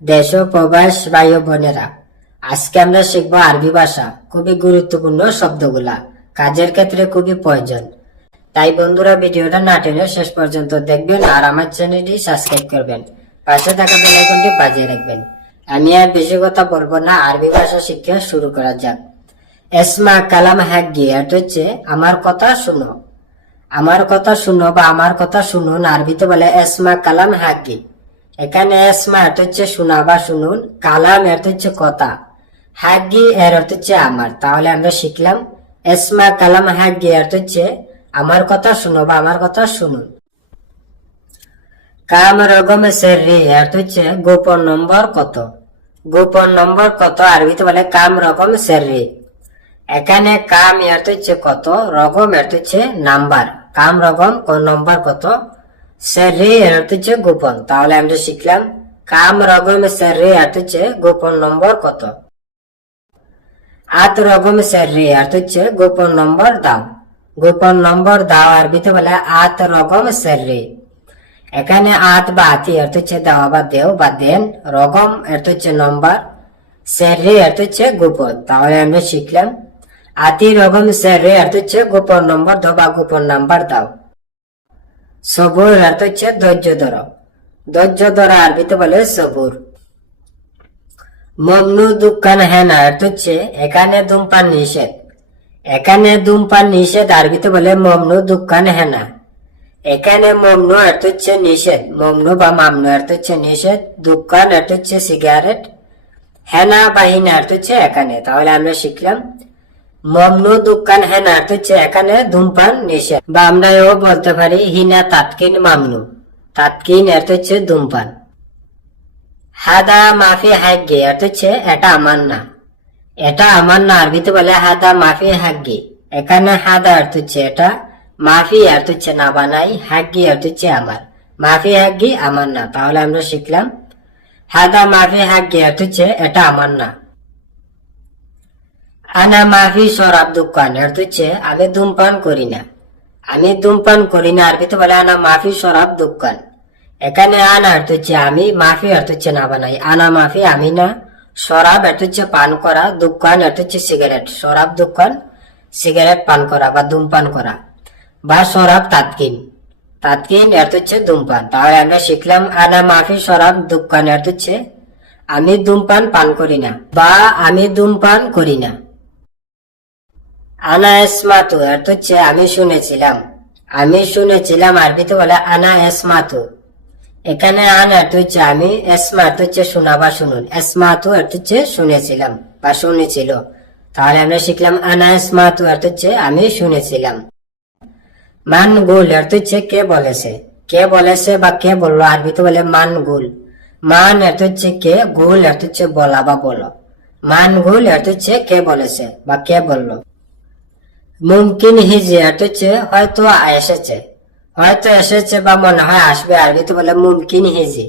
দেশ ও প্রবাস ভাই ও বোনেরা, আজকে আমরা শিখবো আরবি ভাষা। খুবই গুরুত্বপূর্ণ শব্দগুলা, কাজের ক্ষেত্রে খুবই প্রয়োজন। তাই বন্ধুরা, ভিডিওটা না টেনে শেষ পর্যন্ত দেখবেন আর আমার চ্যানেলটি সাবস্ক্রাইব করবেন, পাশে থাকা বেল আইকনটি বাজিয়ে রাখবেন। আমি আর বেশি কথা বলবো না, আরবি ভাষা শিক্ষা শুরু করা যাক। এসমা কালাম হাগি, এটা হচ্ছে আমার কথা শুনো। আমার কথা শুনো বা আমার কথা শুনুন আরবিতে বলে এসমা কালাম হাগি। এখানে এসমা এটা হচ্ছে শোনা বা শুনুন, কালাম এটা হচ্ছে কথা, হাগি এর অর্থ হচ্ছে আমার। তাহলে আমরা শিখলাম এসমা কালাম হাগি এর হচ্ছে আমার কথা শুনো বা আমার কথা শুনুন। কাম রগম সেরি এর হচ্ছে গোপন নম্বর কত। গোপন নম্বর কত আরবিতে বলে কাম রকম সেরি। এখানে কাম এর হচ্ছে কত, রকম এর হচ্ছে নাম্বার। কাম রকম নম্বর কত, সেরি এর হচ্ছে গোপন। তাহলে আমরা শিখলাম কাম রকম সেরি এর হচ্ছে গোপন নম্বর কত। আত রকম সেরি এর হচ্ছে গোপন নম্বর দাও। গোপন নম্বর দাও আরবিতে বলে আত রকম সেরি। এখানে আত বা আতি এর হচ্ছে দেওয়া বা দেও বা দেন, রকম এর হচ্ছে নম্বর, সেরি এর হচ্ছে গোপন। তাহলে আমরা শিখলাম আতি রকম সেরি এর হচ্ছে গোপন নম্বর দাও বা গোপন নাম্বার দাও। সবুর অর্থ হচ্ছে ধৈর্য ধরো। ধৈর্য ধরা আরবিতে বলে সবুর। মমনু দোকান হেনা অর্থ হচ্ছে এখানে ধূমপান নিষেধ। এখানে ধূমপান নিষেধ আরবিতে বলে মমনু দোকান হেনা। এখানে মমনু অর্থ হচ্ছে নিষেধ, মমনু বা মামনু অর্থ হচ্ছে নিষেধ, দোকান অর্থ হচ্ছে সিগারেট, হেনা বা হিনা অর্থ হচ্ছে এখানে। তাহলে আমরা শিখলাম মমনু দোকান হেনা অর্থ হচ্ছে এখানে ধূমপান নিষেধ, বা আমরা এও বলতে পারি হিনা তাৎকিন মামনু। তাৎকিন অর্থ হচ্ছে ধূমপান। হাদা মাফি হাগ্গি অর্থ হচ্ছে এটা আমার না। এটা আমার না আরবিতে বলে হাদা মাফি হাগ্গি। এখানে হাদা অর্থ হচ্ছে এটা, মাফি অর্থ হচ্ছে না বানাই, হাগ্গি অর্থ হচ্ছে আমার। মাফি হাগ্গি আমার না। তাহলে আমরা শিখলাম হাদা মাফি হাগ্গি অর্থ হচ্ছে এটা আমার না। আনা মাফি শরাব দোকান অর্থ হচ্ছে আমি ধূমপান করি না। আমি ধূমপান করি না আরবিতে বলে আনা মাফি শরাব দোকান। এখানে আনা অর্থ হচ্ছে আমি, মাফি অর্থ হচ্ছে না বানাই, আনা মাফি আমি না, শরাব অর্থ হচ্ছে পান করা, দোকান অর্থ হচ্ছে সিগারেট। শরাব দোকান, সিগারেট পান করা বা ধূমপান করা, বা শরাব তাৎকিন। তাৎকিন অর্থ হচ্ছে ধূমপান। তাহলে আমরা শিখলাম আনা মাফি শরাব দোকান অর্থ হচ্ছে আমি ধূমপান পান করি না বা আমি ধূমপান করি না। আনা এসমাতু অর্থ হচ্ছে আমি শুনেছিলাম। আমি শুনেছিলাম আরবিতে বলে আনা এসমাতু। এখানে আন অর্থ হচ্ছে আমি, এসমা অর্থ হচ্ছে শোনা বা শুনুন, এসমাতু অর্থ হচ্ছে শুনেছিলাম বা শুনেছিল। তাহলে আমরা শিখলাম আনা এসমাতু অর্থ হচ্ছে আমি শুনেছিলাম। মান গুল অর্থ হচ্ছে কে বলেছে। কে বলেছে বা কে বললো আরবিতে বলে মান গুল। মান অর্থ হচ্ছে কে, গুল অর্থ হচ্ছে বলা বা বলো। মান গুল অর্থ হচ্ছে কে বলেছে বা কে বললো। মুমকিন হিজি অর্থ হচ্ছে হয়তো এসেছে। হয়তো এসেছে বা মনে হয় আসবে আরবিতে বলে মুমকিন হিজি।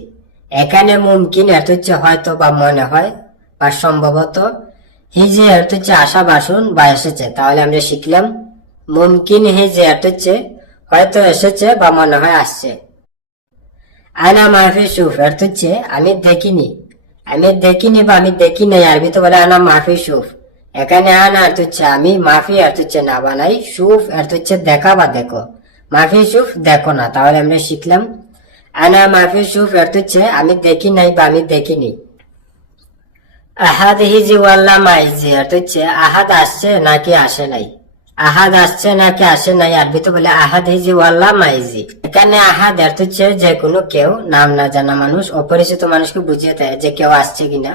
এখানে মুমকিন অর্থ হচ্ছে হয়তো বা মনে হয় বা সম্ভবত, হিজি অর্থ হচ্ছে আসা বাসন বা এসেছে। তাহলে আমরা শিখলাম মুমকিন হিজি অর্থ হচ্ছে হয়তো এসেছে বা মনে হয় আসছে। আনা মাফি সুফ অর্থ হচ্ছে আমি দেখিনি। আমি দেখিনি বা আমি দেখি নাই আরবিতে বলে আনা মাফি সুফ। এখানে আনা অর্থ হচ্ছে আমি, মাফি অর্থ হচ্ছে না বানাই, সুফ অর্থ হচ্ছে দেখা বা দেখো। মাফি সুফ দেখো না। তাহলে আমরা শিখলাম আনা মাফি সুফ অর্থ হচ্ছে আমি দেখি নাই বা আমি দেখিনি। আহাদ হিজি ওয়াল্লা মাইজি অর্থ হচ্ছে আহাদ আসছে নাকি আসে নাই। আহাদ আসছে নাকি আসে নাই আরবিতে বলে আহাদ হিজি ওয়াল্লা মাইজি। এখানে আহাদ অর্থ হচ্ছে যে কোনো কেউ, নাম না জানা মানুষ, অপরিচিত মানুষকে বুঝিয়ে দেয় যে কেউ আসছে কিনা।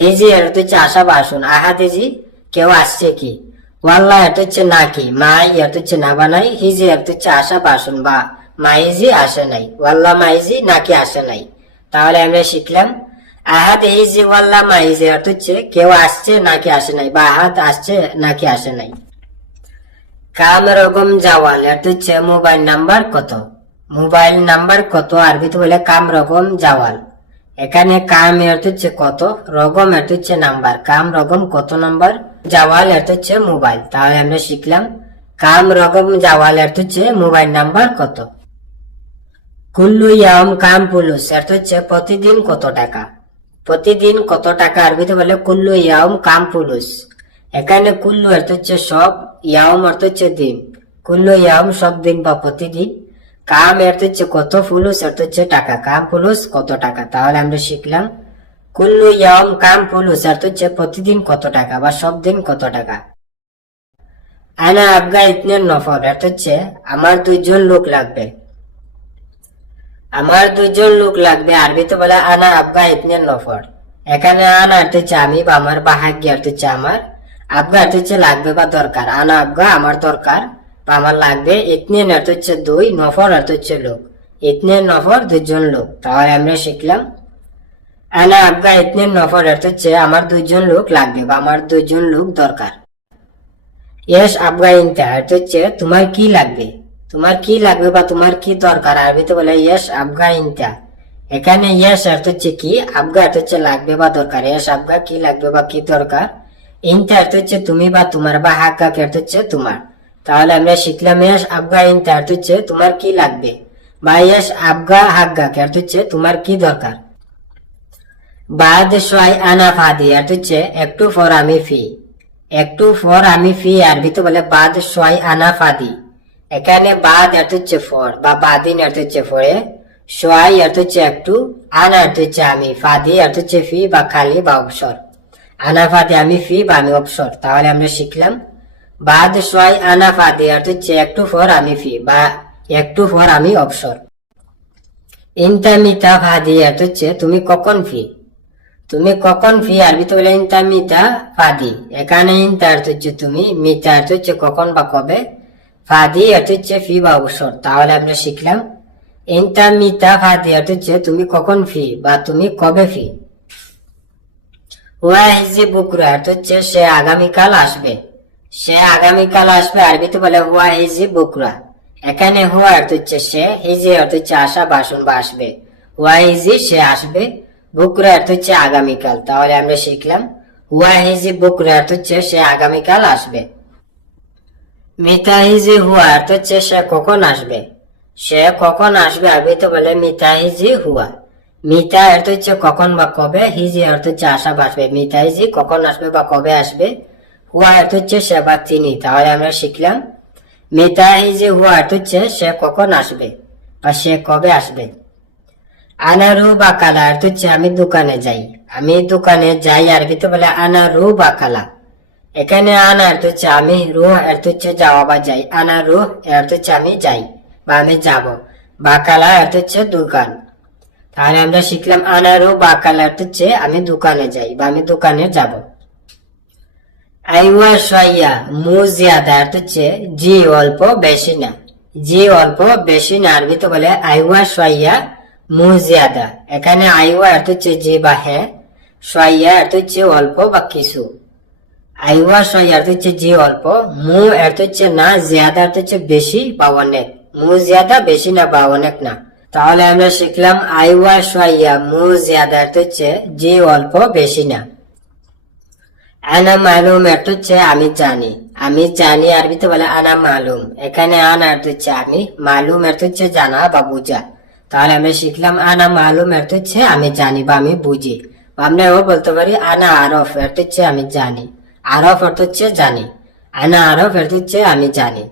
হিজি অর্থ হচ্ছে আসা বা আসুন, আহাদ হিজি কেউ আসছে কি। ওয়াল্লা অর্থ হচ্ছে নাকি, মাই অর্থ হচ্ছে না বানাই, হিজি অর্থ হচ্ছে আসা বা আসুন, বা মাইজি আসে নাই, ওয়াল্লা মাইজি নাকি আসে নাই। তাহলে আমরা শিখলাম আহাদ হিজি ওয়াল্লা মাইজি অর্থ হচ্ছে কেউ আসছে নাকি আসে নাই, বা আহাদ আসছে নাকি আসে নাই। কাম রকম জাওয়াল অর্থ হচ্ছে মোবাইল নাম্বার কত। মোবাইল নাম্বার কত আরবিতে বলে কাম রকম জাওয়াল। এখানে কাম অর্থ হচ্ছে কত, রকম অর্থ হচ্ছে নাম্বার, কাম রকম কত নাম্বার, জাওয়াল অর্থ হচ্ছে মোবাইল। তাহলে আমরা শিখলাম কাম রকম জাওয়াল অর্থ হচ্ছে মোবাইল নাম্বার কত। কুল্লু ইয়াম কাম পুলুস অর্থ হচ্ছে প্রতিদিন কত টাকা। প্রতিদিন কত টাকা আরবিতে বলে কুল্লু ইয়াউম কাম ফুলুস। এখানে কুল্লু অর্থ হচ্ছে সব, ইয়াউম অর্থ হচ্ছে দিন। কুল্লু ইয়াউম সব দিন বা প্রতিদিন, কাম অর্থ হচ্ছে কত, ফুলুস অর্থ হচ্ছে টাকা, কাম ফুলুস কত টাকা। তাহলে আমরা শিখলাম কুল্লু ইয়াউম কাম ফুলুস অর্থ হচ্ছে প্রতিদিন কত টাকা বা সব দিন কত টাকা। আনা আবগা ইতনে নফর অর্থ হচ্ছে আমার 2 জন লোক লাগবে। আমার 2 জন লোক লাগবে আরবিতে বলে আনা আবগা ইতনে নফর। এখানে আনা অর্থ হচ্ছে আমি বা আমার, বা হাগ্গি অর্থ হচ্ছে আমার, আবগা অর্থ হচ্ছে লাগবে বা দরকার। আনা আবগা আমার দরকার বা আমার লাগবে, ইতনে অর্থ হচ্ছে 2, নফর অর্থ হচ্ছে লোক। ইতনে নফর 2 জন লোক। তাহলে আমরা শিখলাম আনা আবগা ইতনে নফর অর্থ হচ্ছে আমার 2 জন লোক লাগবে বা আমার 2 জন লোক দরকার। ইয়েস আবগা ইনতা অর্থ হচ্ছে তোমার কি লাগবে, তোমার কি লাগবে বা তোমার কি দরকার আরবিতে বলে ইয়েস আবগা ইনতা। এখানে ইয়েস অর্থ হচ্ছে কি, আবগা অর্থ হচ্ছে লাগবে বা দরকার। ইয়েস আবগা কি লাগবে বা কি দরকার, ইনতা অর্থ হচ্ছে তুমি বা তোমার, বা হাগ্গা অর্থ হচ্ছে তোমার। তাহলে আমরা শিখলাম ইয়েস আবগা ইনতা অর্থ হচ্ছে তোমার কি লাগবে, বা ইয়েস আবগা হাগ্গা অর্থ হচ্ছে তোমার কি দরকার। বাদ সোয়াই আনা ফাদি অর্থ হচ্ছে একটু পর আমি ফি। একটু পর আমি ফি আরবিতে বলে বাদ সোয়াই আনা ফাদি। এখানে বাদ অর্থ হচ্ছে ফর বা বাদিন অর্থ হচ্ছে ফরে, সোয়াই অর্থ হচ্ছে একটু, আনা অর্থ হচ্ছে আমি, ফাদি অর্থ হচ্ছে ফি বা খালি বা অবসর। আনা ফাদি আমি ফি বা আমি অবসর। তাহলে আমরা শিখলাম বাদ সোয়াই আনা ফাদি অর্থ হচ্ছে একটু পর আমি ফি বা একটু পর আমি অবসর। ইনতা মিতা ফাদি অর্থ হচ্ছে তুমি কখন ফি। তুমি কখন ফি আরবিতে বলে ইনতা মিতা ফাদি। এখানে ইনতা অর্থ হচ্ছে তুমি, মিতা অর্থ হচ্ছে কখন বা কবে, ফাদি অর্থ হচ্ছে ফি বা অবসর। তাহলে আমরা শিখলাম ইনতা মিতা ফাদি অর্থ হচ্ছে তুমি কখন ফি বা তুমি কবে ফি। হুয়া হিজি বুকরা অর্থ হচ্ছে সে আগামীকাল আসবে। সে আগামীকাল আসবে আরবিতে বলে হুয়া হিজি বুকরা। এখানে হুয়া অর্থ হচ্ছে সে, হিজি অর্থ হচ্ছে আসা বা আসুন বা আসবে। হুয়া হিজি সে আসবে, বুকরা অর্থ হচ্ছে আগামীকাল। তাহলে আমরা শিখলাম হুয়া হিজি বুকরা অর্থ হচ্ছে সে আগামীকাল আসবে। মিতা হিজি হুয়া অর্থ হচ্ছে সে কখন আসবে। সে কখন আসবে আরবিতে বলে মিতা হিজি হুয়া। মিতা অর্থ হচ্ছে কখন বা কবে, হিজি অর্থ হচ্ছে আসা বা আসবে। মিতা হিজি কখন আসবে বা কবে আসবে, হুয়া অর্থ হচ্ছে সে বা তিনি। তাহলে আমরা শিখলাম মিতা হিজি হুয়া অর্থ হচ্ছে সে কখন আসবে বা সে কবে আসবে। আনারু বা কালা অর্থ হচ্ছে আমি দোকানে যাই। আমি দোকানে যাই আরবিতে বলে আনারু বা কালা। এখানে আনা অর্থ হচ্ছে আমি, রুহ অর্থ হচ্ছে যাওয়া বা যাই। আনা রুহ অর্থ হচ্ছে আমি যাই বা আমি যাব, বা কালা অর্থ হচ্ছে দোকান। তাহলে আমরা শিখলাম আনা রুহ বা কালা অর্থ হচ্ছে আমি দোকানে যাই বা আমি দোকানে যাব। আইওয়া সয়া মু জিয়াদা অর্থ হচ্ছে জি অল্প বেশি না। জি অল্প বেশি না আরবিতে বলে আইওয়া সয়া মু জিয়াদা। এখানে আইওয়া অর্থ হচ্ছে জি বা হ্যাঁ, সয়া অর্থ হচ্ছে অল্প বা কিছু। আইওয়া সয়া অর্থ হচ্ছে জি অল্প, মু অর্থ হচ্ছে না, জিয়াদা অর্থ হচ্ছে বেশি বা অনেক। মু জিয়াদা বেশি না বা অনেক না। তাহলে আমরা শিখলাম আইওয়া সয়া মু জিয়াদা অর্থ হচ্ছে জি অল্প বেশি না। আনা মালুম অর্থ হচ্ছে আমি জানি। আমি জানি আরবিতে বলে আনা মালুম। এখানে আনা অর্থ হচ্ছে আমি, মালুম অর্থ হচ্ছে জানা বা বুঝা। তাহলে আমরা শিখলাম আনা মালুম অর্থ হচ্ছে আমি জানি বা আমি বুঝি। বা আমরা এও বলতে পারি আনা আরফ অর্থ হচ্ছে আমি জানি। আরফ অর্থ হচ্ছে জানি। আনা আরফ অর্থ হচ্ছে আমি জানি।